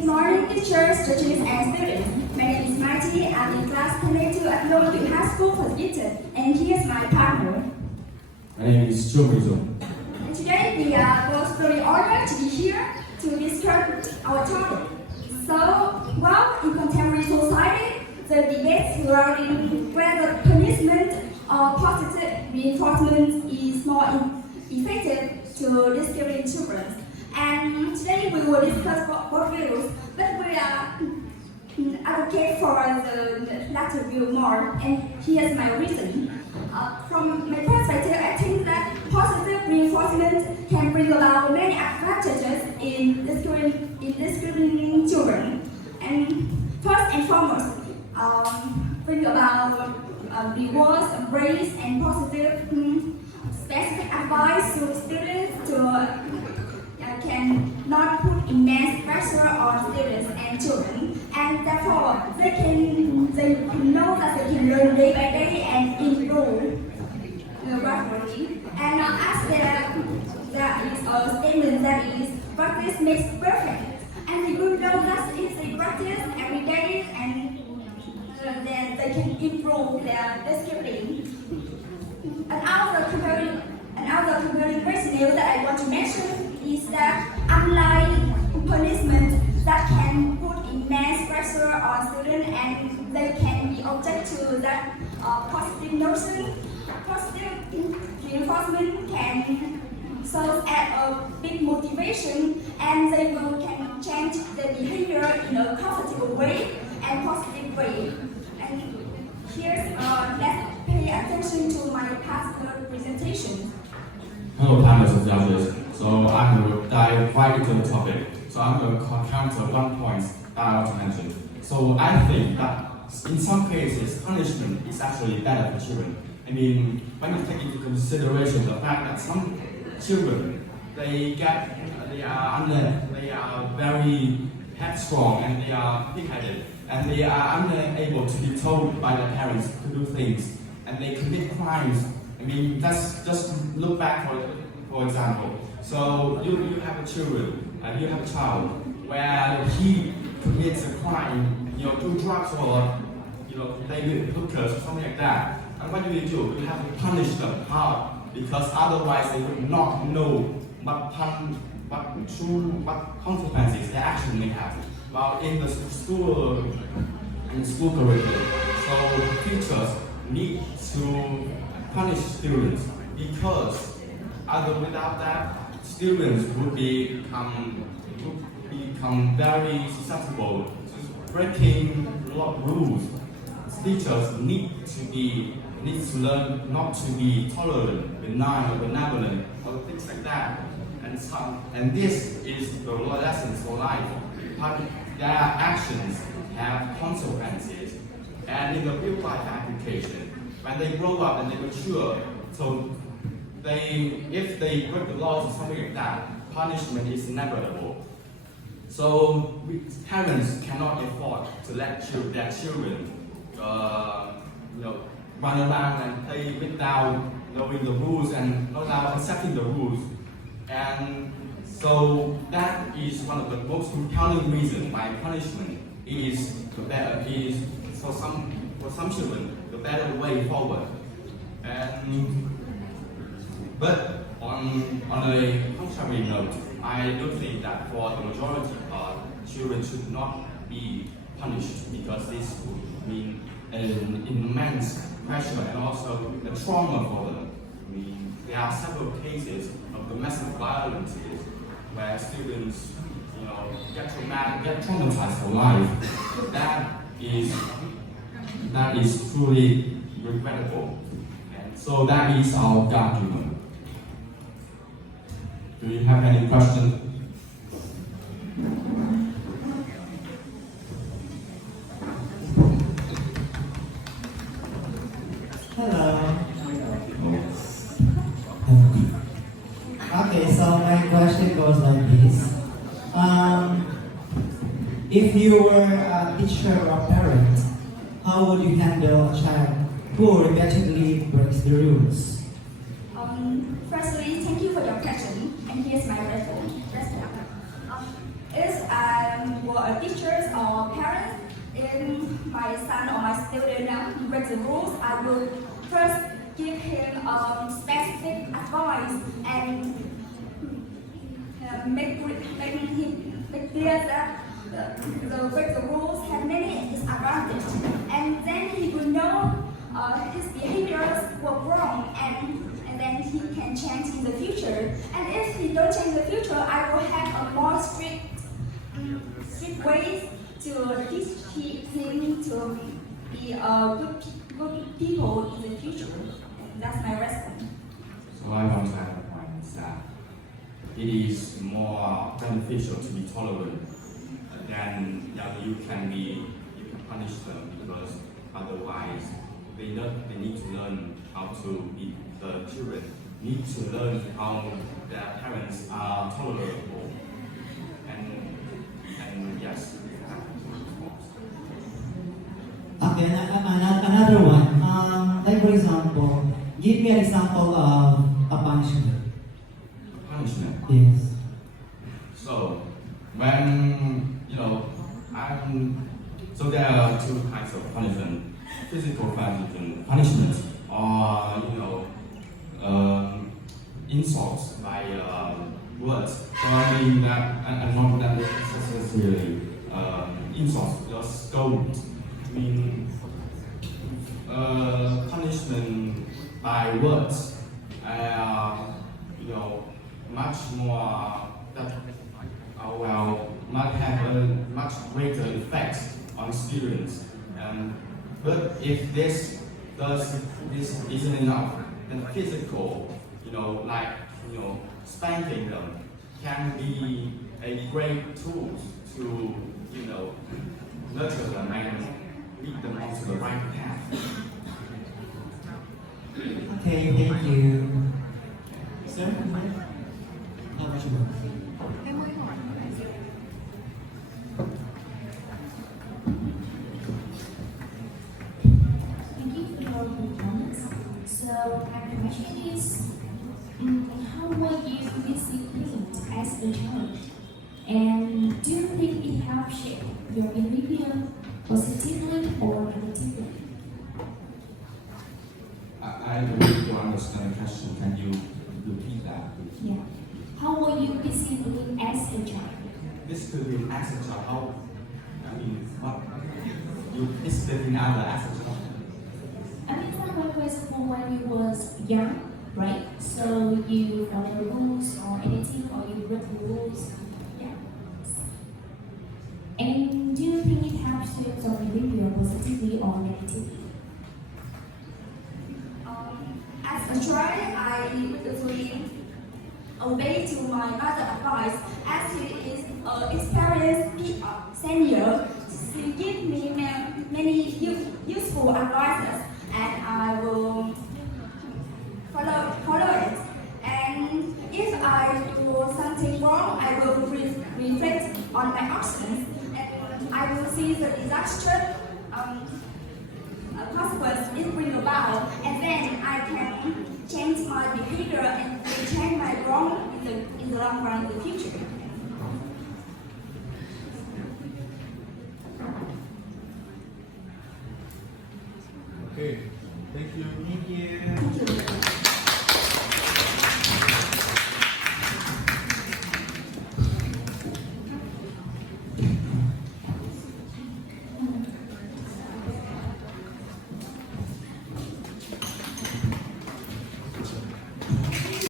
Good morning, teachers, judges, and students. My name is Mighty. I'm in class 22 at Lower High School for Gittin, and here's my partner. My name is Chung. And today we are both very honored to be here to discuss our topic. So, well, in contemporary society, the debate surrounding whether punishment or positive reinforcement is more effective to discipline children. And today we will discuss both views, but we are advocate for the latter view more, and here's my reason. From my perspective, I think that positive reinforcement can bring about many advantages in disciplining children. And first and foremost, bring about rewards, praise, and positive specific advice to students can not put immense pressure on students and children, and therefore they can know that they can learn day by day and improve gradually. And as there is a statement that is practice makes perfect, and they will know that if they practice every day, and then they can improve their discipline. Another comparing rationale that I want to mention is that unlike punishment that can put immense pressure on students and they can be object to that positive notion, positive reinforcement can serve as a big motivation, and they can change their behavior in a comfortable way and positive way. And here's let's pay attention to my past presentation. Hello, panelists and judges. So I'm going to dive right into the topic. So I'm going to counter one point that I want to mention. So I think that in some cases, punishment is actually better for children. I mean, when you take into consideration the fact that some children, they are very headstrong and they are big-headed and they are unable to be told by their parents to do things, and they commit crimes. I mean, just look back for example. So you have you have a child where he commits a crime, do drugs or play with hookers or something like that. And what do? You have to punish them hard, because otherwise they would not know what consequences their action may have. Well, in the school curriculum, so teachers need to punish students, because without that, students would become very susceptible to breaking rules. Teachers need to learn not to be tolerant, benign, or benevolent, or things like that. And this is the lesson for life. Their actions have consequences, and in the real life application, when they grow up and they mature, so if they break the laws or something like that, punishment is inevitable. So parents cannot afford to let their children run around and play without knowing the rules and without accepting the rules. And so that is one of the most compelling reasons why punishment is for some children the better way forward. But on a contrary note, I do think that for the majority of children should not be punished, because this would mean an immense pressure and also a trauma for them. I mean, there are several cases of domestic violence where students, get traumatized for life. That is truly regrettable. And so that is our argument. Do you have any questions? Hello. Okay, so my question goes like this. If you were a teacher or parent, how would you handle a child who repeatedly breaks the rules? Firstly, thank you for your question, and here's my response. If I were a my son or my student breaks the rules, I will first give him specific advice and make clear that the break the rules have many disadvantages, and then he will know his behaviors were wrong, and then he can change in the future. And if he don't change in the future, I will have a more strict ways to teach him to be good people in the future. And that's my response. So I want to have a point is that it is more beneficial to be tolerant than you can punish them, because otherwise they need to learn how to be, the children need to learn how their parents are tolerable, and yes. Okay, another one. Like for example, give me an example of a punishment. Punishment. Yes. So when so there are two kinds of punishment: physical punishment, or insults by words. So I mean that, and not that necessarily insults, just scold. I mean punishment by words, much more that might have a much greater effect on students. But if this isn't enough, then physical, spanking them can be a great tool to, nurture them and lead them onto the right path. Okay, thank you. Sir, how much more? Thank you for your comments. So my question is, how were you disciplined as a child? And do you think it helped shape your behavior positively or negatively? I don't really understand the question. Can you repeat that? Yeah. How were you disciplined as a child? Discipline as a child, how? I mean, what? You discipline other as a child? I mean, for example, when you was young, right? So you follow the rules or anything, or you break the rules. Yeah. And do you think it helps shape your behavior positively or negatively? As a child, I usually obey to my mother's advice, as she is an experienced senior. She gives me many useful advices, and I will follow it. And if I do something wrong, I will reflect on my actions, and I will see the disaster consequence it brings about, and then I can change my behavior and change my wrong in the long run in the future.